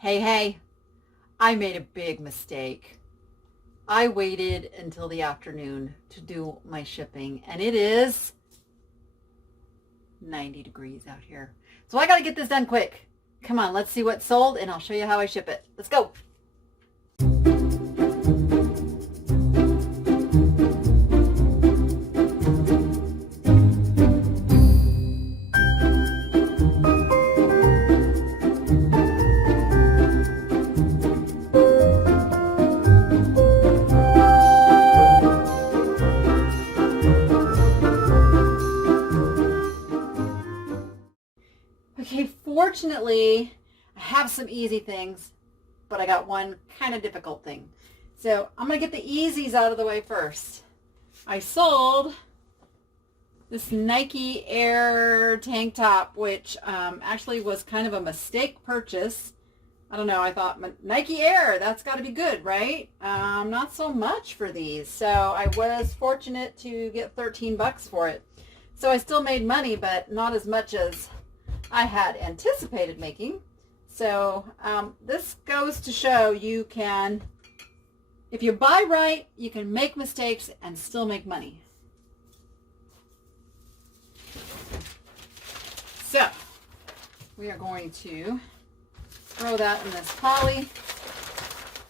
Hey, I made a big mistake. I waited until the afternoon to do my shipping, and it is 90 degrees out here. So I got to get this done quick. Come on, let's see what's sold, and I'll show you how I ship it. Let's go. Okay, fortunately, I have some easy things, but I got one kind of difficult thing. So I'm going to get the easies out of the way first. I sold this Nike Air tank top, which actually was kind of a mistake purchase. I don't know, I thought Nike Air, that's got to be good, right? Not so much for these. So I was fortunate to get 13 bucks for it. So I still made money, but not as much as I had anticipated making. So this goes to show you can, if you buy right, you can make mistakes and still make money. So we are going to throw that in this poly.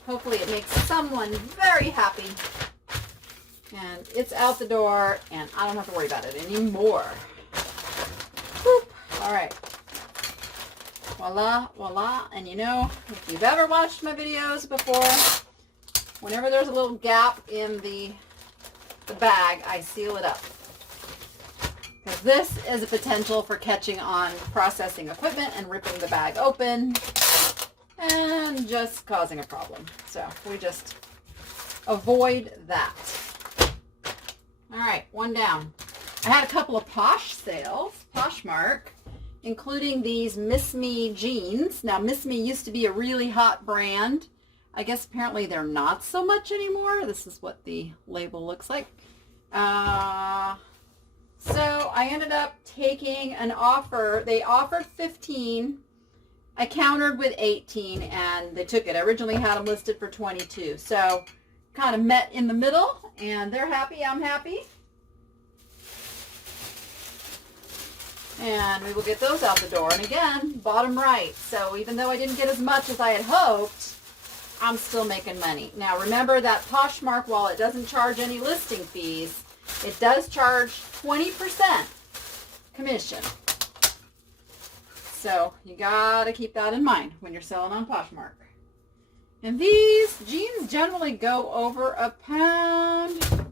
Hopefully it makes someone very happy. And it's out the door and I don't have to worry about it anymore. Boop. All right. Voila, voila. And you know, if you've ever watched my videos before, whenever there's a little gap in the bag, I seal it up. Because this is a potential for catching on processing equipment and ripping the bag open and just causing a problem. So we just avoid that. All right, one down. I had a couple of Posh sales, Poshmark, including these Miss Me jeans. Now, Miss Me used to be a really hot brand. I guess apparently they're not so much anymore. This is what the label looks like. So I ended up taking an offer. They offered 15. I countered with 18 and they took it. I originally had them listed for 22. So kind of met in the middle and they're happy, I'm happy. And we will get those out the door. And again, bottom right. So even though I didn't get as much as I had hoped, I'm still making money. Now remember that Poshmark, while it doesn't charge any listing fees, it does charge 20% commission. So you gotta keep that in mind when you're selling on Poshmark. And these jeans generally go over a pound.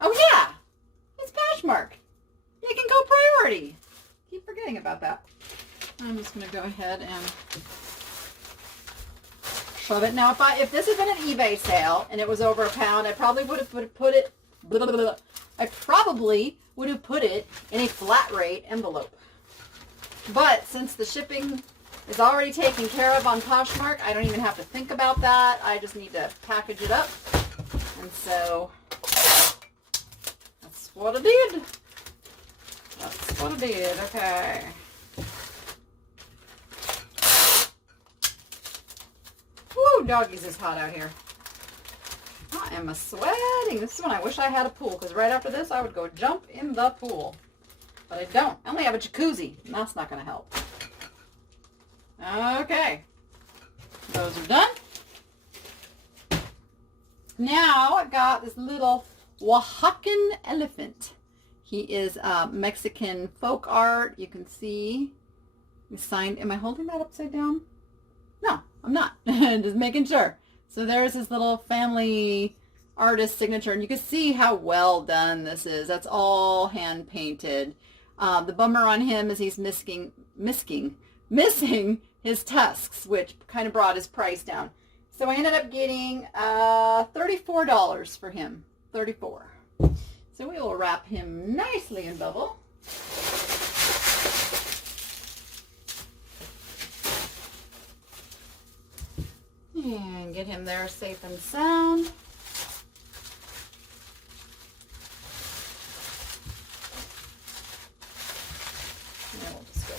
Oh yeah, it's Poshmark. You can go priority. Keep forgetting about that. I'm just going to go ahead and shove it. Now, if this had been an eBay sale and it was over a pound, I probably would have put it. I probably would have put it in a flat rate envelope. But since the shipping is already taken care of on Poshmark, I don't even have to think about that. I just need to package it up, and so that's what I did. That's what I did. Okay. Woo, doggies is hot out here. I am sweating. This is when I wish I had a pool, because right after this I would go jump in the pool. But I don't. I only have a jacuzzi, and that's not going to help. Okay. Those are done. Now I've got this little Oaxacan elephant. He is Mexican folk art. You can see he's signed. Am I holding that upside down? No, I'm not. Just making sure. So there's his little family artist signature. And you can see how well done this is. That's all hand painted. The bummer on him is he's missing his tusks, which kind of brought his price down. So I ended up getting $34 for him. $34. So we will wrap him nicely in bubble. And get him there safe and sound. And we'll just go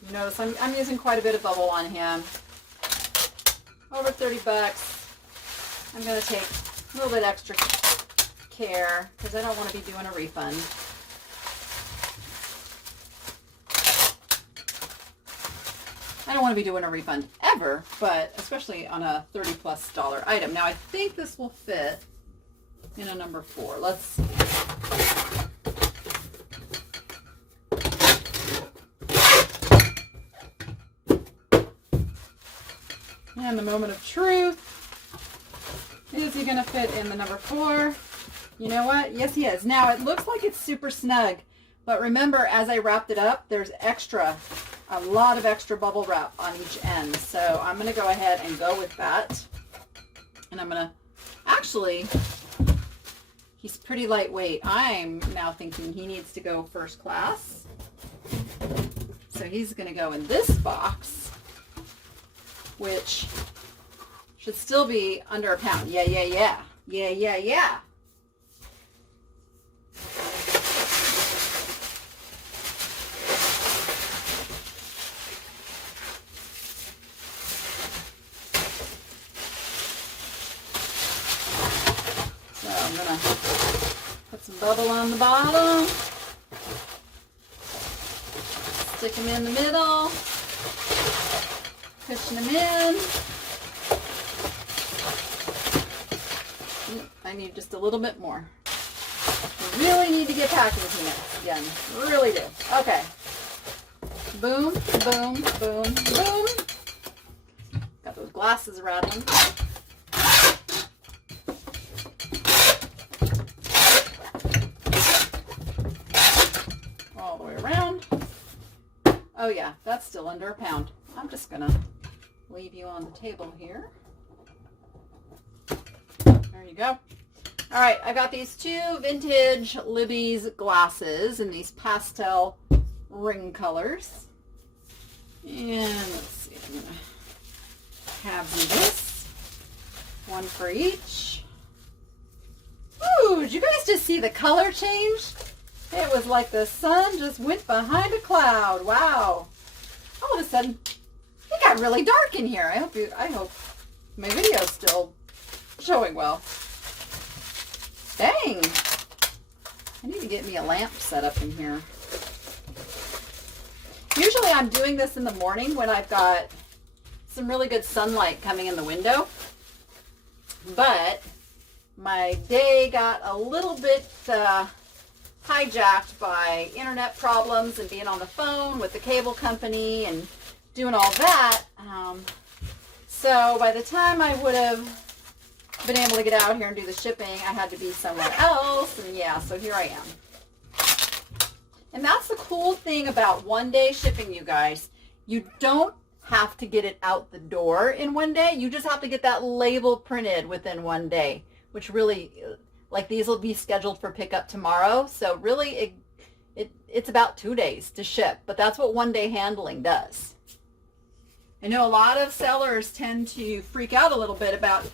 with You notice I'm using quite a bit of bubble on him. Over 30 bucks. I'm going to take a little bit extra care because I don't want to be doing a refund. I don't want to be doing a refund ever, but especially on a $30+ item. Now I think this will fit in a number 4. Let's see. And the moment of truth. Is he going to fit in the number 4? You know what? Yes, he is. Now, it looks like it's super snug. But remember, as I wrapped it up, there's a lot of extra bubble wrap on each end. So I'm going to go ahead and go with that. And I'm going to, actually, he's pretty lightweight. I'm now thinking he needs to go first class. So he's going to go in this box, which should still be under a pound. Yeah, yeah, yeah. Yeah, yeah, yeah. So I'm going to put some bubble on the bottom. Stick them in the middle. Pushing them in. I need just a little bit more. We really need to get packing peanuts again. Really do. Okay. Boom, boom, boom, boom. Got those glasses rattling. All the way around. Oh yeah, that's still under a pound. I'm just gonna leave you on the table here. There you go. All right, I got these 2 vintage Libby's glasses in these pastel ring colors. And let's see, I'm gonna have this. 1 for each. Ooh, did you guys just see the color change? It was like the sun just went behind a cloud. Wow. All of a sudden, it got really dark in here. I hope my video's still showing well. Dang. I need to get me a lamp set up in here. Usually I'm doing this in the morning when I've got some really good sunlight coming in the window. But my day got a little bit hijacked by internet problems and being on the phone with the cable company and doing all that. So by the time I would have been able to get out here and do the shipping, I had to be somewhere else. And yeah, so here I am. And that's the cool thing about 1-day shipping, you guys. You don't have to get it out the door in 1 day. You just have to get that label printed within 1 day, which really, like, these will be scheduled for pickup tomorrow. So really it's about 2 days to ship, but that's what 1-day handling does. I know a lot of sellers tend to freak out a little bit about,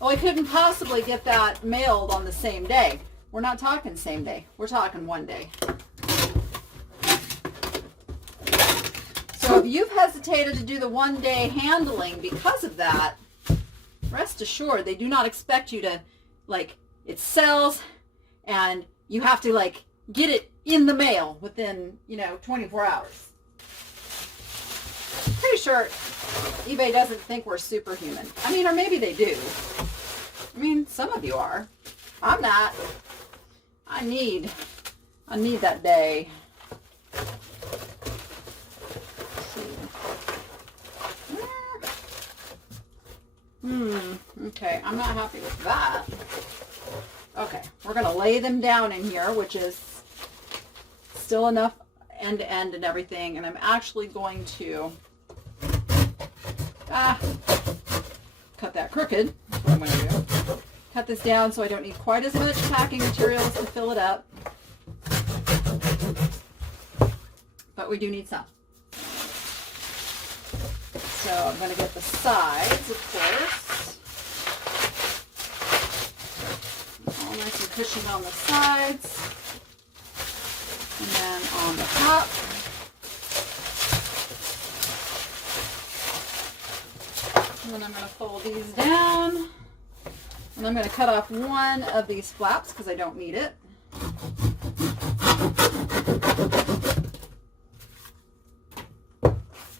oh, I couldn't possibly get that mailed on the same day. We're not talking same day. We're talking 1 day. So if you've hesitated to do the 1-day handling because of that, rest assured they do not expect you to, like, it sells and you have to, like, get it in the mail within, 24 hours. Pretty sure eBay doesn't think we're superhuman. I mean, or maybe they do. I mean, some of you are. I'm not. I need that day. Okay, I'm not happy with that. Okay, we're going to lay them down in here, which is still enough end to end and everything. And I'm actually going to cut that crooked. That's what I'm going to do. Cut this down so I don't need quite as much packing materials to fill it up. But we do need some. So I'm going to get the sides, of course. All nice and cushioned on the sides. And then on the top. And then I'm going to fold these down. And I'm going to cut off one of these flaps because I don't need it. I'm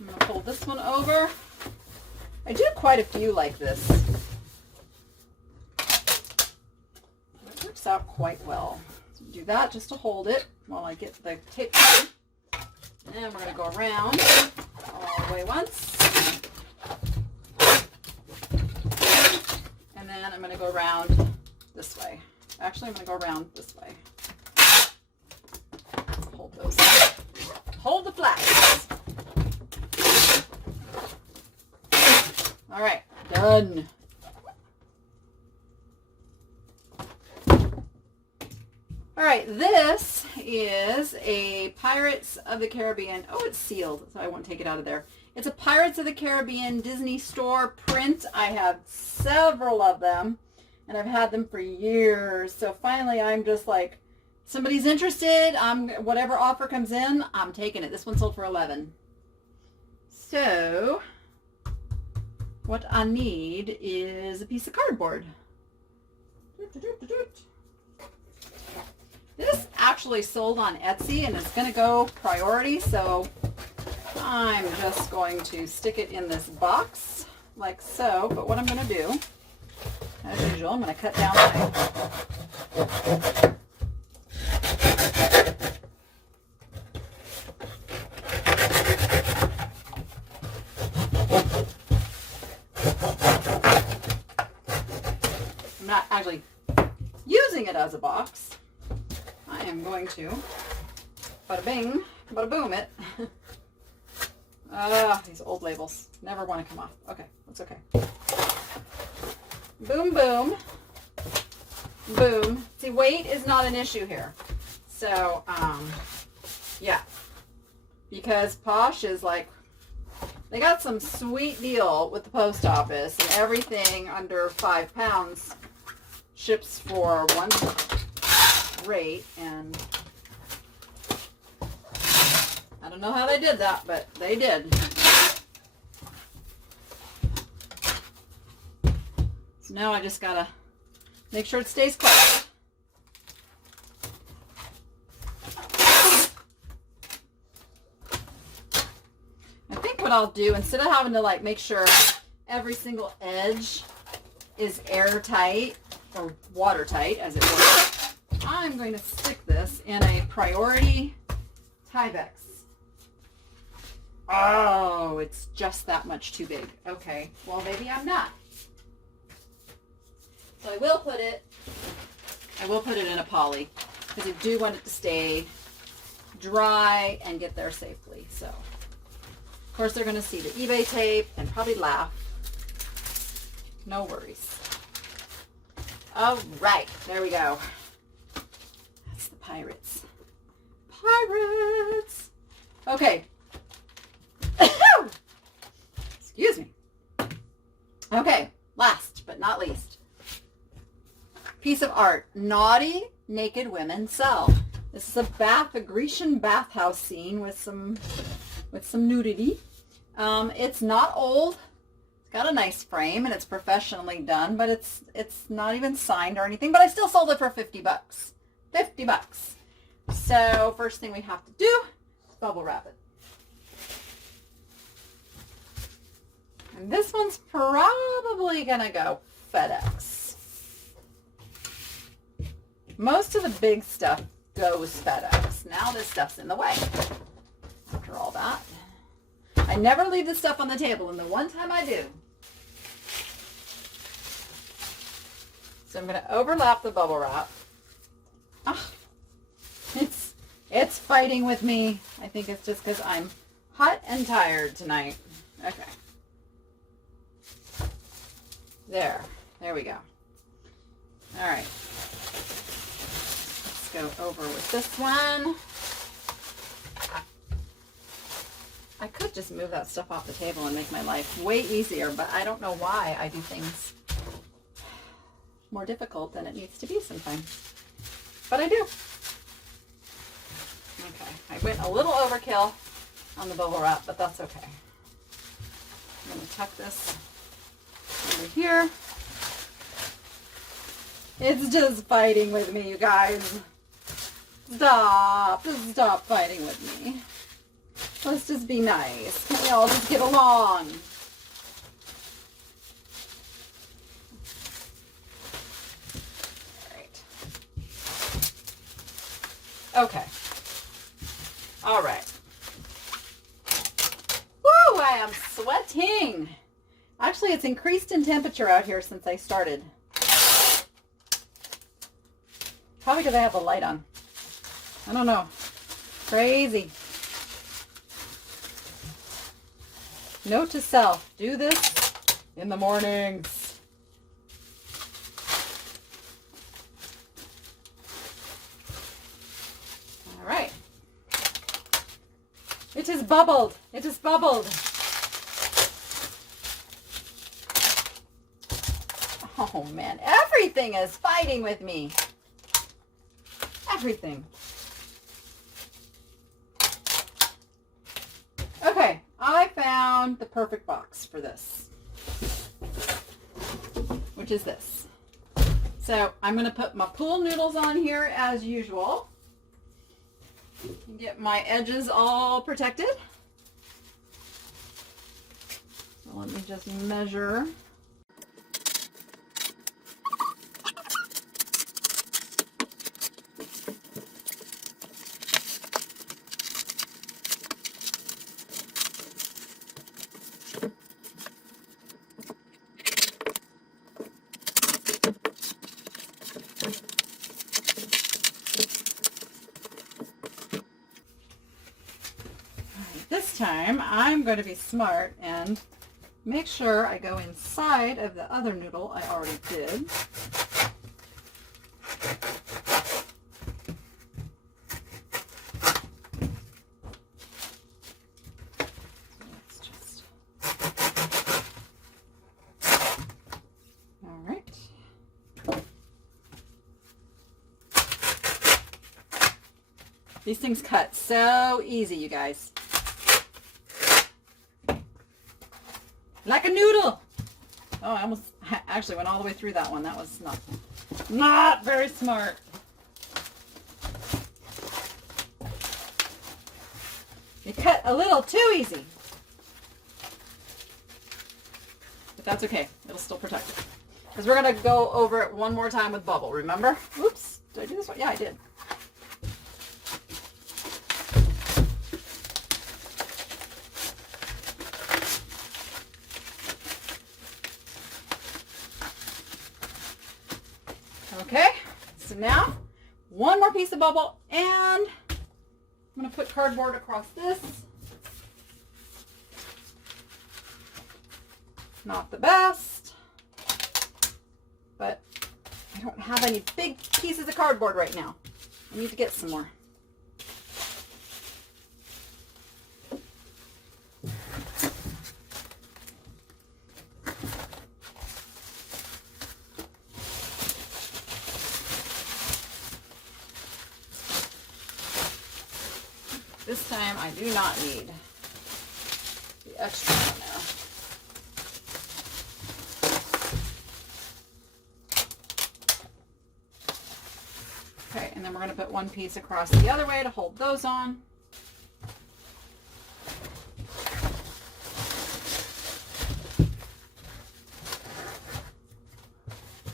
going to fold this one over. I do quite a few like this. It works out quite well. So do that just to hold it while I get the tape on. And we're going to go around all the way once. And then I'm going to go around this way. Actually, I'm going to go around this way. Hold those. Hold the flaps. All right, done. All right, this is a Pirates of the Caribbean. Oh, it's sealed, so I won't take it out of there. It's a Pirates of the Caribbean Disney Store print. I have several of them, and I've had them for years. So finally, I'm just like, somebody's interested. Whatever offer comes in, I'm taking it. This one sold for $11. So what I need is a piece of cardboard. This actually sold on Etsy and it's going to go priority, so I'm just going to stick it in this box like so. But what I'm going to do, as usual, I'm going to cut down my I'm not actually using it as a box. I am going to bada bing, bada boom it. These old labels never want to come off. Okay, that's okay. Boom, boom, boom. See, weight is not an issue here. So, yeah. Because Posh is like, they got some sweet deal with the post office, and everything under 5 pounds ships for one rate, and I don't know how they did that, but they did. So now I just gotta make sure it stays closed. I think what I'll do, instead of having to like make sure every single edge is airtight or watertight as it were, I'm going to stick this in a priority Tyvek. Oh, it's just that much too big. Okay, well maybe I'm not. So I will put it in a poly because I do want it to stay dry and get there safely. So of course they're going to see the eBay tape and probably laugh. No worries. All right, there we go. That's the Pirates. Pirates. Okay. Excuse me. Okay, last but not least. Piece of art. Naughty naked women sell. This is a Grecian bathhouse scene with some nudity. It's not old. It's got a nice frame and it's professionally done, but it's not even signed or anything, but I still sold it for $50. $50. So first thing we have to do is bubble wrap it. And this one's probably going to go FedEx. Most of the big stuff goes FedEx. Now this stuff's in the way. After all that. I never leave the stuff on the table, and the one time I do. So I'm going to overlap the bubble wrap. Ah, it's fighting with me. I think it's just because I'm hot and tired tonight. Okay. There we go. All right. Let's go over with this one. I could just move that stuff off the table and make my life way easier, but I don't know why I do things more difficult than it needs to be sometimes. But I do. Okay, I went a little overkill on the bubble wrap, but that's okay. I'm going to tuck this over here. It's just fighting with me, you guys. Stop. Just stop fighting with me. Let's just be nice. Can we all just get along? Okay. All right. Woo, I am sweating. Actually, it's increased in temperature out here since I started. Probably because I have the light on. I don't know. Crazy. Note to self, do this in the mornings. It is bubbled. It is bubbled. Oh man, everything is fighting with me. Everything. Okay, I found the perfect box for this, which is this. So I'm going to put my pool noodles on here as usual. Get my edges all protected. So let me just measure. This time I'm going to be smart and make sure I go inside of the other noodle I already did. All right. These things cut so easy, you guys. Like a noodle. Oh, I almost actually went all the way through that one. That was not very smart. You cut a little too easy. But that's okay. It'll still protect it. Because we're going to go over it one more time with bubble, remember? Oops. Did I do this one? Yeah, I did. Okay, so now one more piece of bubble, and I'm going to put cardboard across this. Not the best, but I don't have any big pieces of cardboard right now. I need to get some more. This time I do not need the extra one there. Okay, and then we're going to put one piece across the other way to hold those on.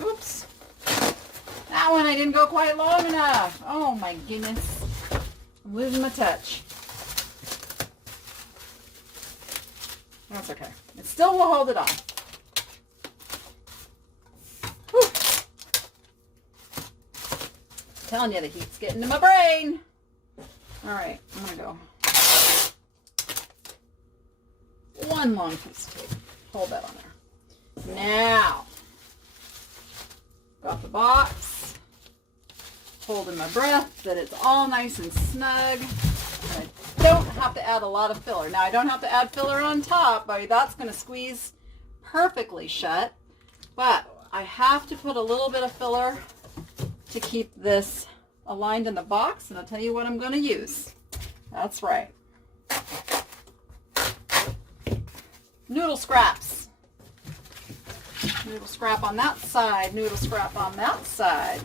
Oops. That one I didn't go quite long enough. Oh my goodness. I'm losing my touch. That's okay. It still will hold it on. Whew. I'm telling you, the heat's getting to my brain. All right, I'm going to go one long piece of tape. Hold that on there. Now, got the box. Holding my breath that it's all nice and snug. And I don't have to add a lot of filler. Now I don't have to add filler on top, but that's going to squeeze perfectly shut. But I have to put a little bit of filler to keep this aligned in the box, and I'll tell you what I'm going to use. That's right. Noodle scrap on that side, noodle scrap on that side.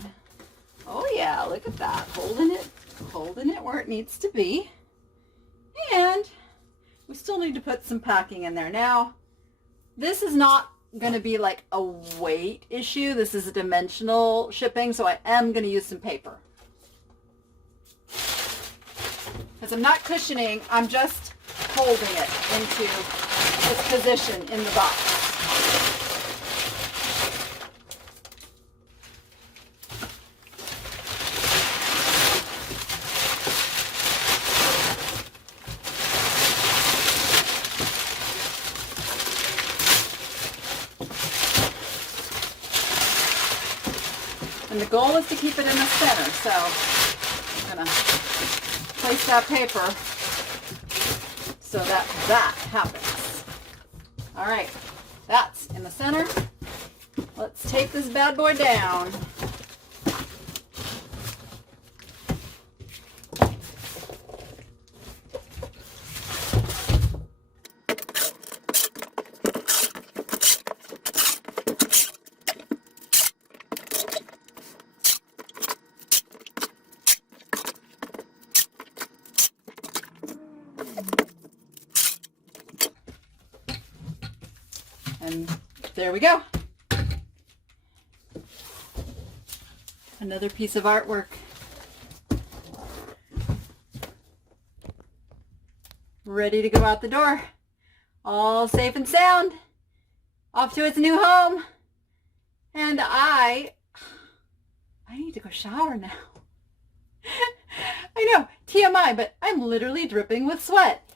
Oh yeah, look at that. Holding it where it needs to be. And we still need to put some packing in there. Now, this is not going to be like a weight issue. This is a dimensional shipping, so I am going to use some paper. Because I'm not cushioning, I'm just holding it into its position in the box. And the goal is to keep it in the center, so I'm going to place that paper so that that happens. All right, that's in the center. Let's take this bad boy down. And there we go. Another piece of artwork. Ready to go out the door. All safe and sound. Off to its new home. And I need to go shower now. I know, TMI, but I'm literally dripping with sweat.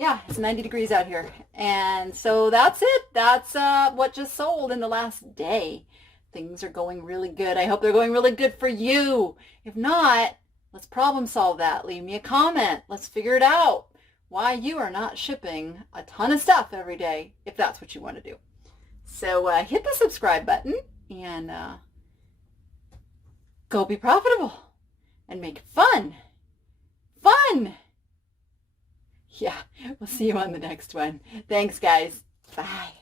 Yeah, it's 90 degrees out here. And so that's it. That's what just sold in the last day. Things are going really good. I hope they're going really good for you. If not, let's problem solve that. Leave me a comment. Let's figure it out. Why you are not shipping a ton of stuff every day, if that's what you want to do. So hit the subscribe button and go be profitable and make it fun. Fun! Yeah, we'll see you on the next one. Thanks, guys. Bye.